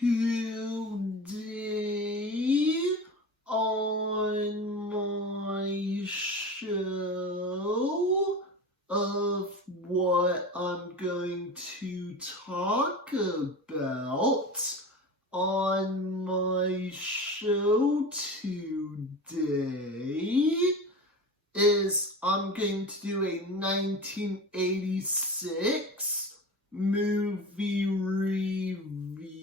Today on my show of what I'm going to talk about on my show today is I'm going to do a 1986 movie review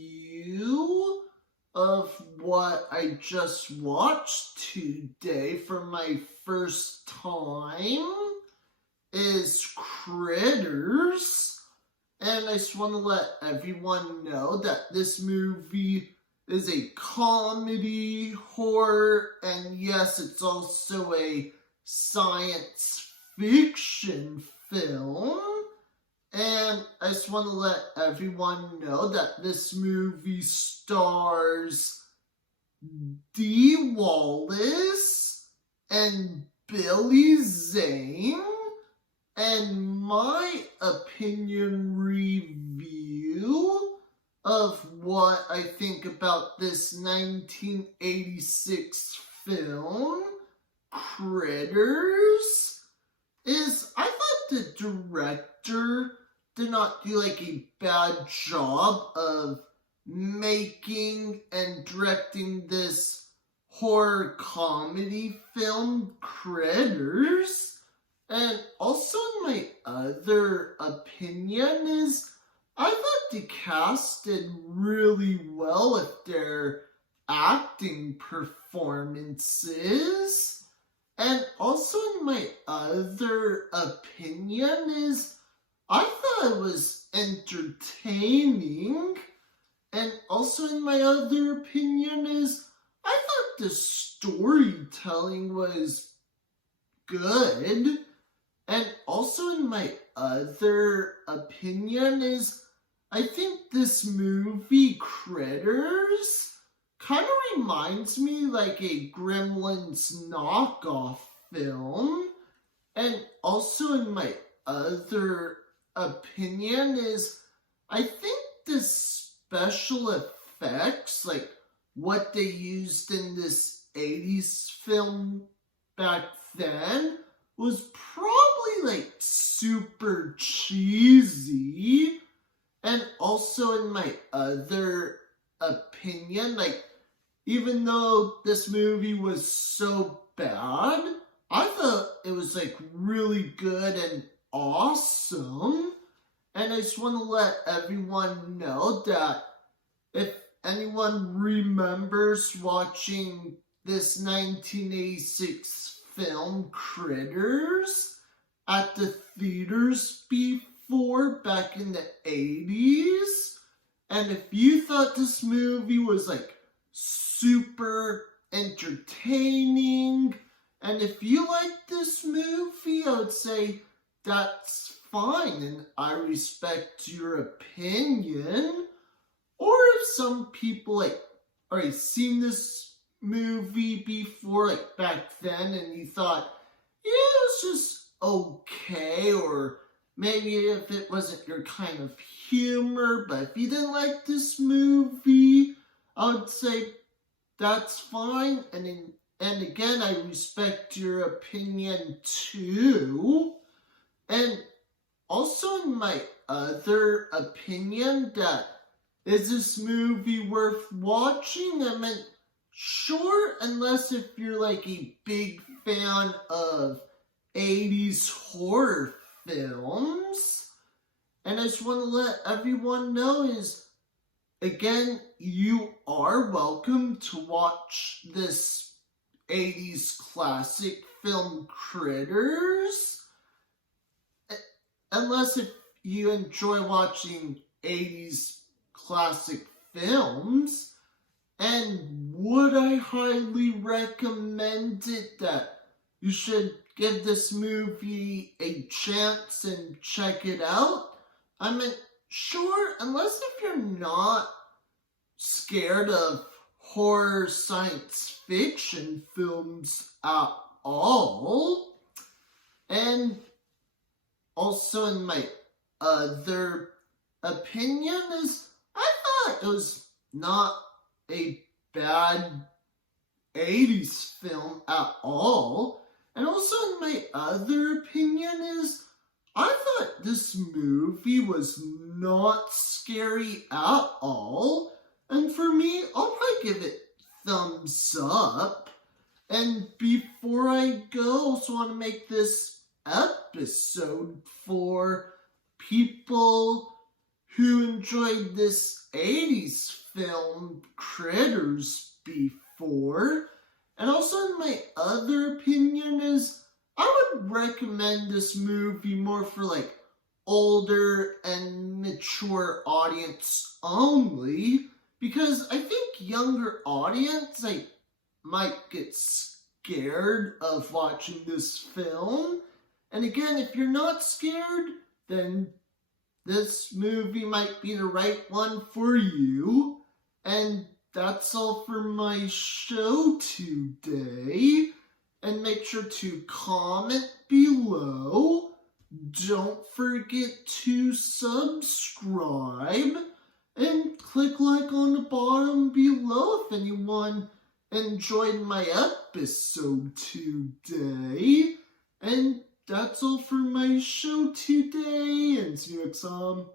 of what I just watched today for my first time is Critters. And I just want to let everyone know that this movie is a comedy, horror, and yes, it's also a science fiction film. And I just want to let everyone know that this movie stars Dee Wallace and Billy Zane. And my opinion review of what I think about this 1986 film, Critters, is I thought the director did not do like a bad job of making and directing this horror comedy film, Critters. And also my other opinion is I thought the cast did really well with their acting performances. And also in my other opinion is I thought it was entertaining. And also in my other opinion is I thought the storytelling was good. And also in my other opinion is I think this movie, Critters, kind of reminds me like a Gremlins knockoff film. And also in my other opinion is I think the special effects, like what they used in this 80s film back then, was probably like super cheesy. And also in my other opinion, like even though this movie was so bad, I thought it was like really good and awesome. And I just want to let everyone know that if anyone remembers watching this 1986 film Critters at the theaters before back in the 80s, and if you thought this movie was like super entertaining, and if you like this movie, I would say that's fine and I respect your opinion. Or if some people like already seen this movie before, like back then, and you thought, yeah, it was just okay, or maybe if it wasn't your kind of humor, but if you didn't like this movie, I would say that's fine. And again, I respect your opinion too. And also in my other opinion, that is this movie worth watching? I mean, sure, unless if you're like a big fan of 80s horror films. And I just want to let everyone know is, again, you are welcome to watch this 80s classic film Critters. Unless if you enjoy watching 80s classic films. And would I highly recommend it that you should give this movie a chance and check it out? I mean, sure, unless if you're not scared of horror science fiction films at all. And also in my other opinion is I thought it was not a bad 80s film at all. And also, in my other opinion, is I thought this movie was not scary at all. And for me, I'll probably give it thumbs up. And before I go, I also want to make this episode for people who enjoyed this 80s film Critters before. And also, in my other opinion, is I would recommend this movie more for like older and mature audience only, because I think younger audience might get scared of watching this film. And again, if you're not scared, then this movie might be the right one for you. And that's all for my show today. And make sure to comment below. Don't forget to subscribe. And click like on the bottom below if anyone enjoyed my episode today. And that's all for my show today. And see you next time.